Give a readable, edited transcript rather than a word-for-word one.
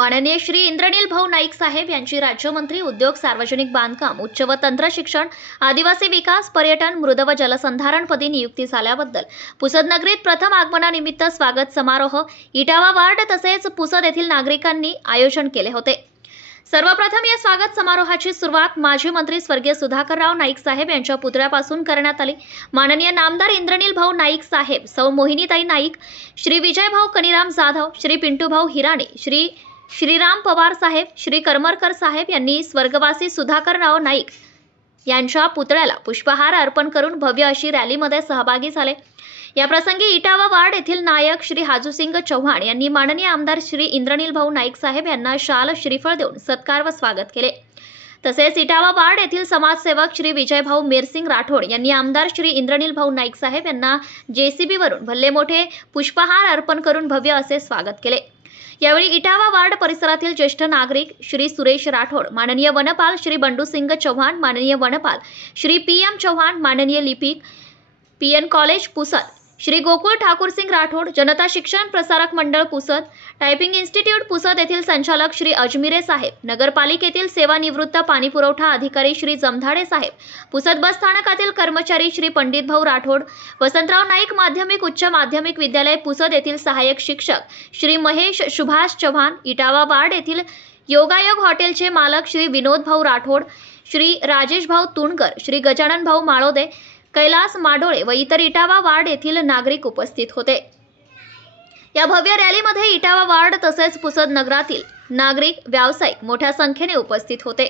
माननीय श्री इंद्रनील भाऊ नाईक साहेब यांची राज्यमंत्री उद्योग, सार्वजनिक बांधकाम, उच्च व तंत्र शिक्षण, आदिवासी विकास, पर्यटन, मृद व जलसंधारणपदी नियुक्ती झाल्याबद्दल पुसद नगरीत प्रथम आगमनानिमित्त स्वागत समारोह इटावा वार्ड तसेच पुसद येथील नागरिकांनी आयोजन केले होते। सर्वप्रथम या स्वागत समारोहाची सुरुवात माजी मंत्री स्वर्गीय सुधाकरराव नाईक साहेब यांच्या पुतळ्यापासून करण्यात आली। माननीय नामदार इंद्रनील भाऊ नाईक साहेब, सौ मोहिनीताई नाईक, श्री विजय भाऊ कनिराम जाधव, श्री पिंटू भाऊ हिराणे, श्री श्रीराम पवार साहेब, श्री करमरकर साहेब यांनी स्वर्गवासी सुधाकरराव नाईक यांच्या पुतळ्याला पुष्पहार अर्पण करून भव्य अशी रॅलीमध्ये सहभागी झाले। या प्रसंगी इटावा वार्ड येथील नायक श्री हाजूसिंग चौहान यांनी माननीय आमदार श्री इंद्रनील भाऊ नाईक साहेब यांना शाल श्रीफळ देऊन सत्कार व स्वागत केले। तसेच इटावा वार्ड येथील समाजसेवक श्री विजय भाऊ मेरसिंग राठोड यांनी आमदार श्री इंद्रनील भाऊ नाईक साहेब यांना जेसीबी वरून भल्ले मोठे पुष्पहार अर्पण करून भव्य असे स्वागत केले। यावेळी इटावा वार्ड परिसरातील ज्येष्ठ नागरिक श्री सुरेश राठोड, माननीय वनपाल श्री बंडूसिंग चौहान, माननीय वनपाल श्री PM चौहान, माननीय लिपिक PN कॉलेज पुसद श्री गोकुळ ठाकुर सिंग राठोड, जनता शिक्षण प्रसारक मंडळ पुसद, टायपिंग इन्स्टिट्यूट पुसद येथील संचालक श्री अजमिरे साहेब, नगरपालिकेतील सेवानिवृत्त पाणीपुरवठा अधिकारी श्री जमधाडे साहेब, पुसद बस स्थानकातील कर्मचारी श्री पंडित भाऊ राठोड, वसंतराव नाईक माध्यमिक उच्च माध्यमिक विद्यालय पुसद येथील सहाय्यक शिक्षक श्री महेश सुभाष चव्हाण, इटावा वार्ड येथील योगायोग हॉटेलचे मालक श्री विनोद भाऊ राठोड, श्री राजेश भाऊ तुणकर, श्री गजानन भाऊ माळोदे, कैलास माडोळे व इतर इटावा वार्ड येथील नागरिक उपस्थित होते। या भव्य रॅलीमध्ये इटावा वार्ड तसेच पुसद नगरातील नागरिक, व्यावसायिक मोठ्या संख्येने उपस्थित होते।